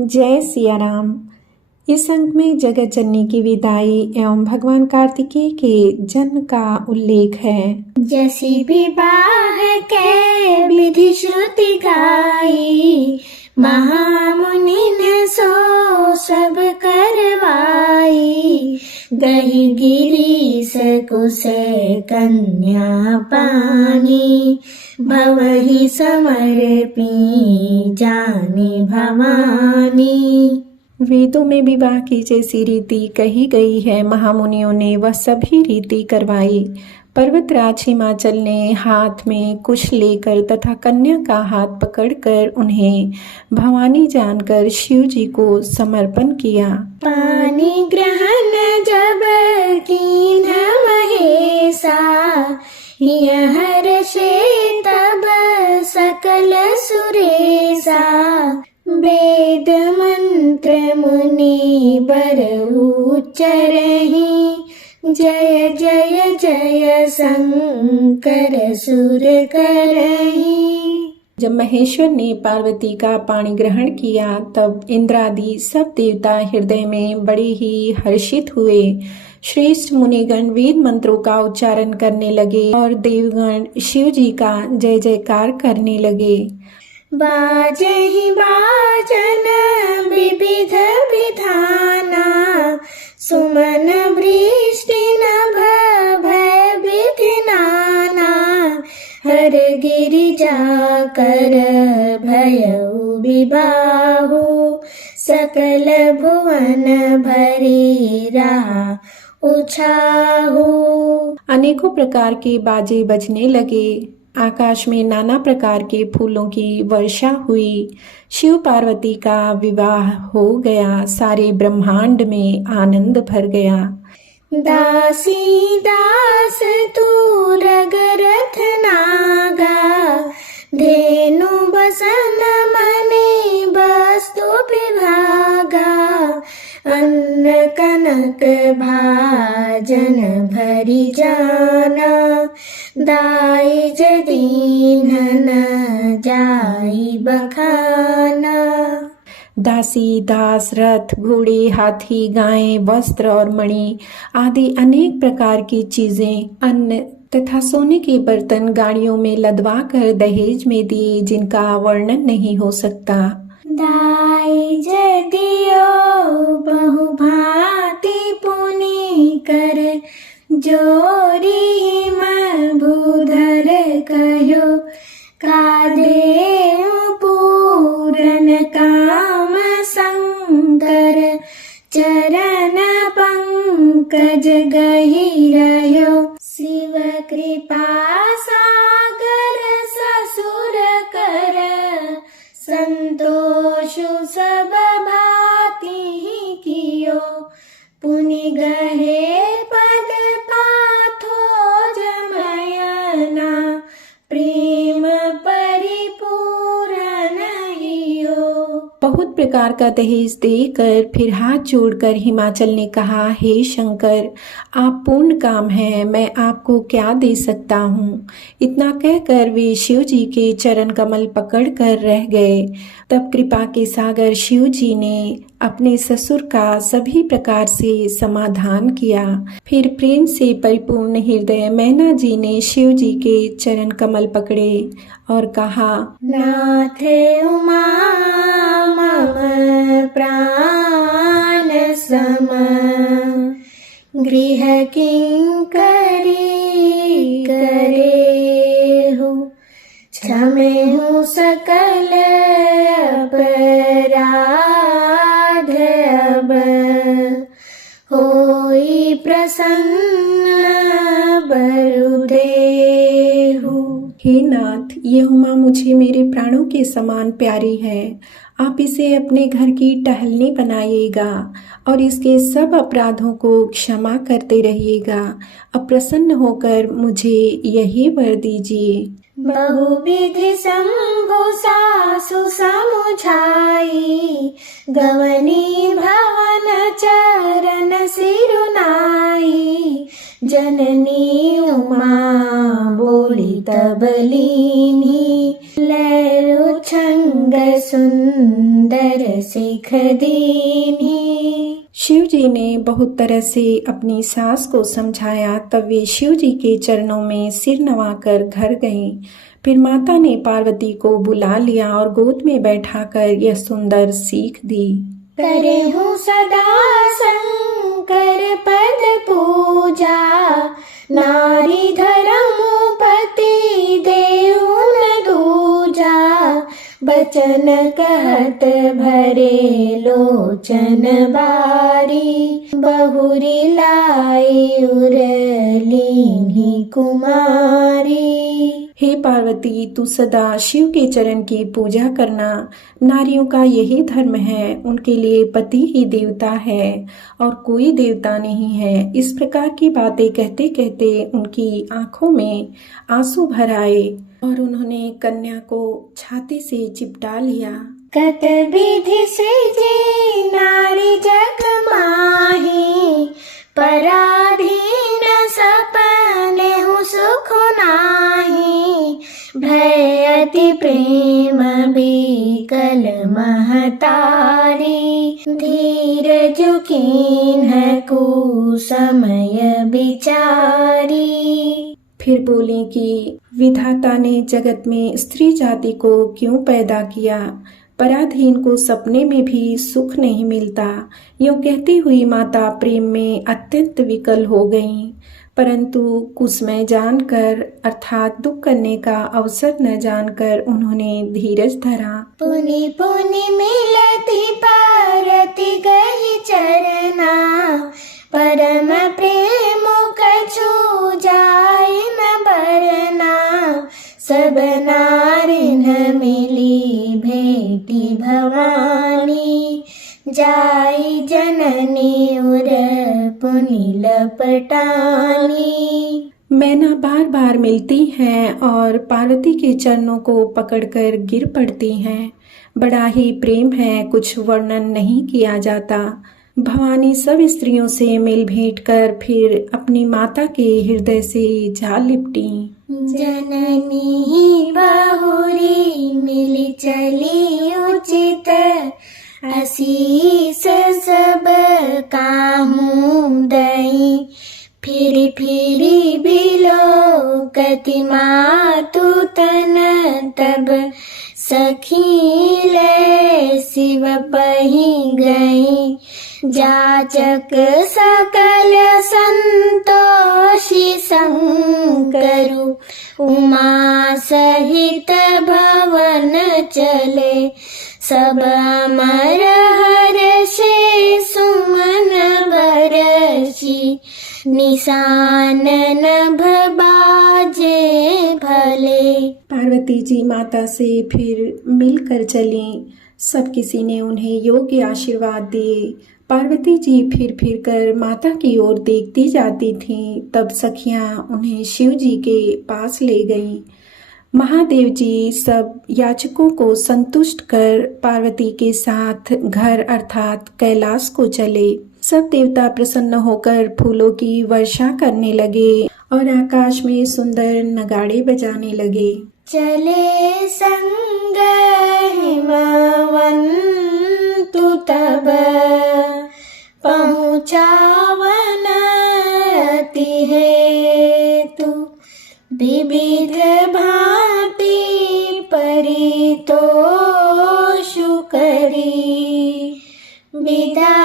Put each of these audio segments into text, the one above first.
जय सिया राम। इस अंक में जगत जननी की विदाई एवं भगवान कार्तिकेय के जन्म का उल्लेख है। जैसी विवाह के विधि श्रुति गाई, महामुनि ने सो सब करवाई। गही गिरीश कुसे कन्या पानी, भवहि समर्पी जानी भवानी। वेदों में विवाह की जैसी रीति कही गई है, महामुनियों ने वह सभी रीति करवाई। पर्वतराज हिमाचल ने हाथ में कुश लेकर तथा कन्या का हाथ पकड़कर उन्हें भवानी जानकर शिव जी को समर्पण किया। पानी ग्रहण जब कीन महेशा, हर्षे तब सकल सुरेशा। वेद मंत्र मुनि बर उच्चरहि, जय जय जय शंकर सुर करहि। जब महेश्वर ने पार्वती का पाणी ग्रहण किया तब इंद्रादि सब देवता हृदय में बड़े ही हर्षित हुए। श्रेष्ठ मुनिगण वेद मंत्रों का उच्चारण करने लगे और देवगण शिव जी का जय जयकार करने लगे। बाजहि बाजन विविध विधाना, सुमन वृष्टि नभ भय विधि नाना। हर गिरिजा कर भयउ विबाहु, सकल भुवन भरी रहा उछाहु। अनेकों प्रकार के बाजे बजने लगे, आकाश में नाना प्रकार के फूलों की वर्षा हुई। शिव पार्वती का विवाह हो गया, सारे ब्रह्मांड में आनंद भर गया। दासी दास तूरग रथ नागा, धेनु बसन मणि वस्तु विभागा। अन्न कनक भाजन भरी जाना, दाई दीन्हन जाई बखाना। दासी दास रथ घोड़े हाथी गायें वस्त्र और मणि आदि अनेक प्रकार की चीजें अन्न तथा सोने के बर्तन गाड़ियों में लदवा कर दहेज में दिए, जिनका वर्णन नहीं हो सकता। दाई जदियो बहु भांति पुनि कर, जोरी मन भूधर कहो। कादेउ पूरन काम संकर, चरण पंकज गहिरयो। शिव कृपा सागर ससुर कर, संतोषु सब भांति कियो। पुनि गहे पद पाथो जमयना, प्रेम परिपूर्ण हियो। बहुत प्रकार का दहेज देकर फिर हाथ जोड़कर हिमाचल ने कहा, हे शंकर, आप पूर्ण काम हैं, मैं आपको क्या दे सकता हूँ। इतना कहकर वे शिव जी के चरण कमल पकड़कर रह गए। तब कृपा के सागर शिव जी ने अपने ससुर का सभी प्रकार से समाधान किया। फिर प्रेम से परिपूर्ण हृदय मैना जी ने शिव जी के चरण कमल पकड़े और कहा, नाथ उमा मम प्राण सम, गृह किंकरी करेहु। क्षमेहु सकल अपराध, अब होई प्रसन्न बरु देहु। हे नाथ, यह उमा मुझे मेरे प्राणों के समान प्यारी है। आप इसे अपने घर की टहलनी बनाइएगा और इसके सब अपराधों को क्षमा करते रहिएगा। अब प्रसन्न होकर मुझे यही वर दीजिए। बहुविधि शंभु सासु समुझाई, गवनी भवन चरण सिरुनाई। जननी उमा बोली तब लीनी, लैरु छंग संग सुंदर सिख दीन्ही। शिव जी ने बहुत तरह से अपनी सास को समझाया, तब वे शिव जी के चरणों में सिर नवाकर घर गईं। फिर माता ने पार्वती को बुला लिया और गोद में बैठाकर यह सुंदर सीख दी। करे हूँ सदा शंकर पद पूजा, नारी धर्म पति देहु न दूजा। बचन कहत भरे लोचन बारी, बहुरी लाई उरलीन्ही कुमारी। हे पार्वती, तू सदा शिव के चरण की पूजा करना। नारियों का यही धर्म है, उनके लिए पति ही देवता है और कोई देवता नहीं है। इस प्रकार की बातें कहते कहते उनकी आंखों में आंसू भर आए और उन्होंने कन्या को छाती से चिपटा लिया। कत विधि से जे नारी जग माही, पराधीन सपने हूँ सुख नाही। भय अति प्रेम बिकल महतारी, धीरज कीन्ह कुसमय बिचारी। फिर बोली कि विधाता ने जगत में स्त्री जाति को क्यों पैदा किया, पराधीन को सपने में भी सुख नहीं मिलता। यूं कहती हुई माता प्रेम में अत्यंत विकल हो गईं, परंतु कुसमय जानकर अर्थात दुख करने का अवसर न जानकर उन्होंने धीरज धरा। पुनि पुनि मिलती पारती गई चरना, परम प्रेम कछु जाय न बरना। सब नारिन मिली भेटी भवानी, जाई जननी उर पुनि लपटानी। मैना बार बार मिलती हैं और पार्वती के चरणों को पकड़कर गिर पड़ती हैं। बड़ा ही प्रेम है, कुछ वर्णन नहीं किया जाता। भवानी सब स्त्रियों से मिल भेंट कर फिर अपनी माता के हृदय से जा लिपटी। जननी बहुरी मिली चली उचित, आशीष सब काहूँ दई। फिरी फिरी बिलो कति मातु तन, तब सखी ले शिव पही गई। जाचक सकल संतोषी शंकरु, उमा सहित भवन चले। सब अमर हर्षे सुमन बरसी, निशान नभ बाजे भले। पार्वती जी माता से फिर मिलकर चलीं। सब किसी ने उन्हें योग्य आशीर्वाद दिए। पार्वती जी फिर कर माता की ओर देखती जाती थीं। तब सखियां उन्हें शिव जी के पास ले गईं। महादेव जी सब याचकों को संतुष्ट कर पार्वती के साथ घर अर्थात कैलाश को चले। सब देवता प्रसन्न होकर फूलों की वर्षा करने लगे और आकाश में सुंदर नगाड़े बजाने लगे। चले संग हिमवंतु तब, पहुँचावन अति हेतु। विविध भांति परितोषु करी, विदा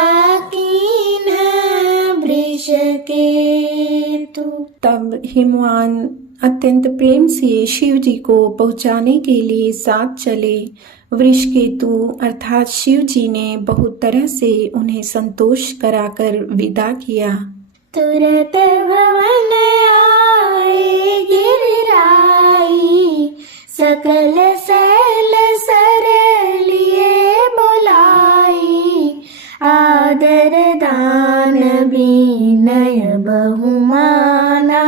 कीन्ह वृष केतु। तब हिमवान अत्यंत प्रेम से शिव जी को पहुंचाने के लिए साथ चले। वृषकेतु अर्थात शिव जी ने बहुत तरह से उन्हें संतोष कराकर विदा किया। तुरत भवन आए गिरिराई, सकल सैल सर लिए बुलाई। आदर दान विनय बहुमाना,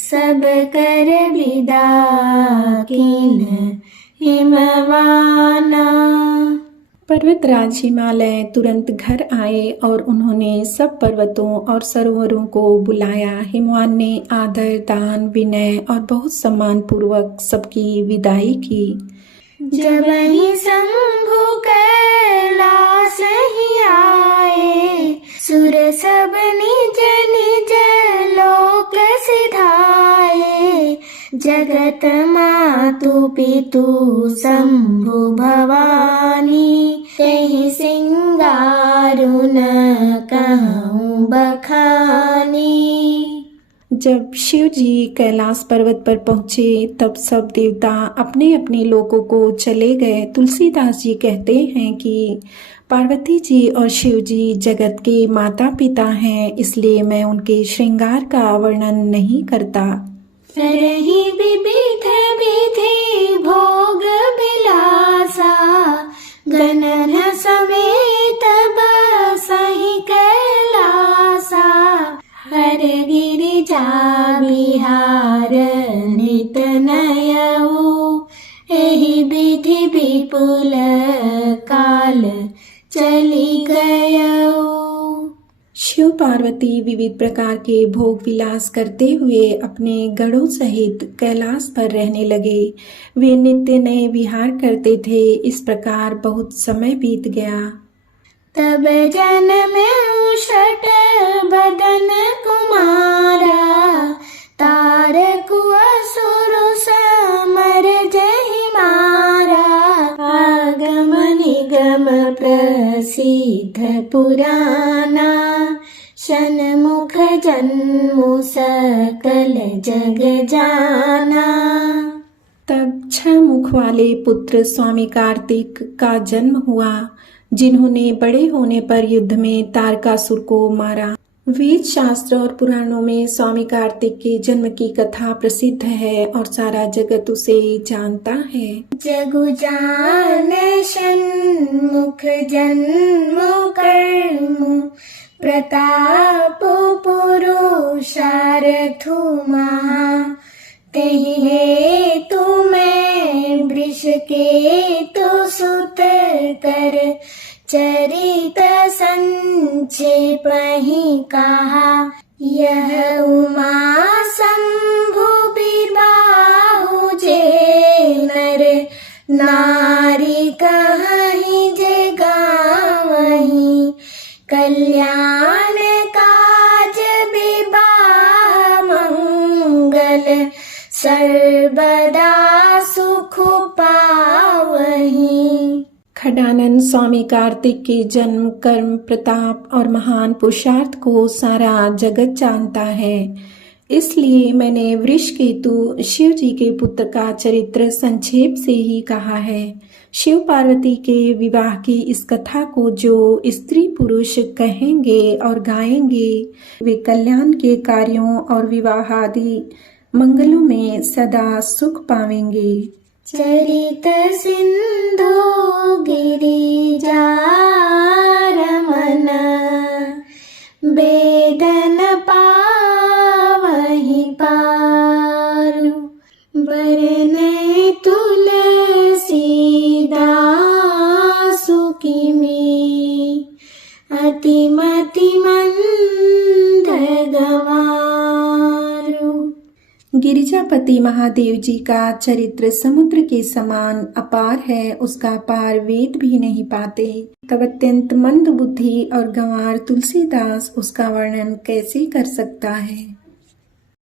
सब कर विदा कीन्ह हिमवाना। पर्वतराज हिमालय तुरंत घर आए और उन्होंने सब पर्वतों और सरोवरों को बुलाया। हिमवान ने आदर दान विनय और बहुत सम्मान पूर्वक सबकी विदाई की। जब ही शंभु कैलाश ही आए, सुर सब निज निज लोक सिधाए। जगत मातु पितु शंभु भवानी, कहीं सिंगारु न कहूँ बखानी। जब शिव जी कैलाश पर्वत पर पहुँचे तब सब देवता अपने अपने लोकों को चले गए। तुलसीदास जी कहते हैं कि पार्वती जी और शिव जी जगत के माता पिता हैं, इसलिए मैं उनके श्रृंगार का वर्णन नहीं करता। करहि विविध विधि भोग विलासा, गणन समेत बसहि कैलासा। हर गिरिजा बिहार नित नयऊ, एहि विधि विपुल काल चली गयऊ। शिव पार्वती विविध प्रकार के भोग विलास करते हुए अपने गणों सहित कैलाश पर रहने लगे। वे नित्य नए विहार करते थे। इस प्रकार बहुत समय बीत गया। तब जन्मे षट बदन कुमारा, तारक असुर समर जहि मारा। आगम निगम प्रसिद्ध पुराना, षण्मुख जन्मु सकल जग जाना। तब 6 मुख वाले पुत्र स्वामी कार्तिक का जन्म हुआ, जिन्होंने बड़े होने पर युद्ध में तारकासुर को मारा। वेद शास्त्र और पुराणों में स्वामी कार्तिक के जन्म की कथा प्रसिद्ध है और सारा जगत उसे जानता है। जगु जाने षण्मुख जन्मु कर्म, प्रताप पुरुषार्थु महा। तेहि हेतु मैं वृष केतु सुत कर, चरित संक्षेप ही कहा। यह उमा शंभु विबाहु जे नर, नारी कहीं जे गावहीं। कल्याण काज विवाह मंगल, सर्वदा सुख पावहीं। खडानंद स्वामी कार्तिक के जन्म, कर्म, प्रताप और महान पुरुषार्थ को सारा जगत जानता है। इसलिए मैंने वृषकेतु शिव जी के पुत्र का चरित्र संक्षेप से ही कहा है। शिव पार्वती के विवाह की इस कथा को जो स्त्री पुरुष कहेंगे और गाएंगे, वे कल्याण के कार्यों और विवाह आदि मंगलों में सदा सुख पावेंगे। चरित सिंधु गिरिजा रमन, वेदन पावहि पारु। बरनइ तुलसीदासु किमी, अतिमति मंद गंवारु। गिरिजापति महादेव जी का चरित्र समुद्र के समान अपार है, उसका पार वेद भी नहीं पाते। तब अत्यंत मंद बुद्धि और गंवार तुलसीदास उसका वर्णन कैसे कर सकता है।